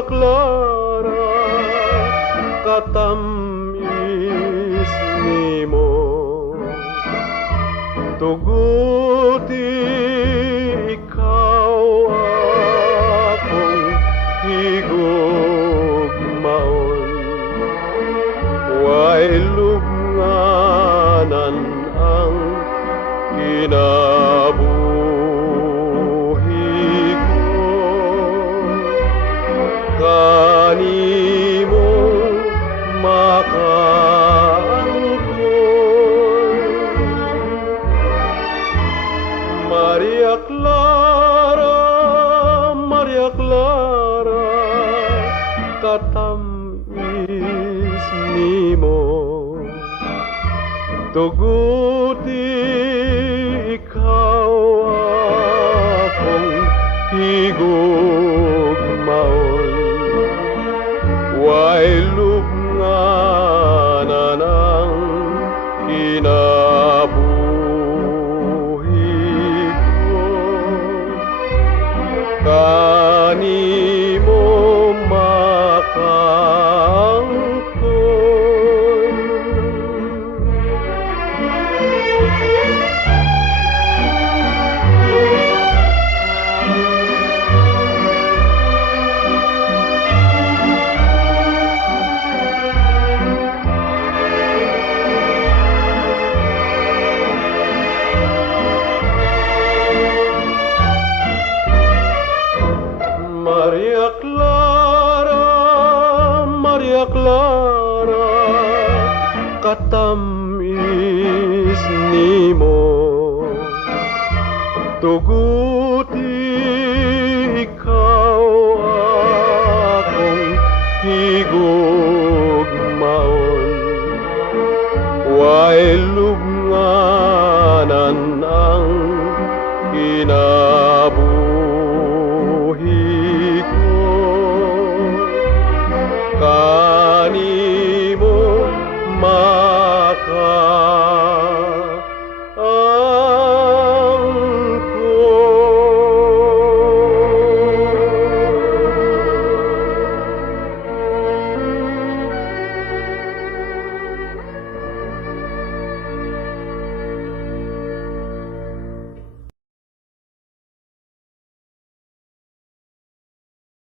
Maria Clara, katamis nimo, tuguti ikaw akong higugmaon, way lubnganan ang kinabuhi ko. Kanimo makaangkon, Maria Clara, Maria Clara, katamis nimo, tuguti ikaw akong higugmaon, way lubnganan ang kinabuhi ko. Kanimo makaangkon. Maria Clara, Maria Clara, katamis nimo, tuguti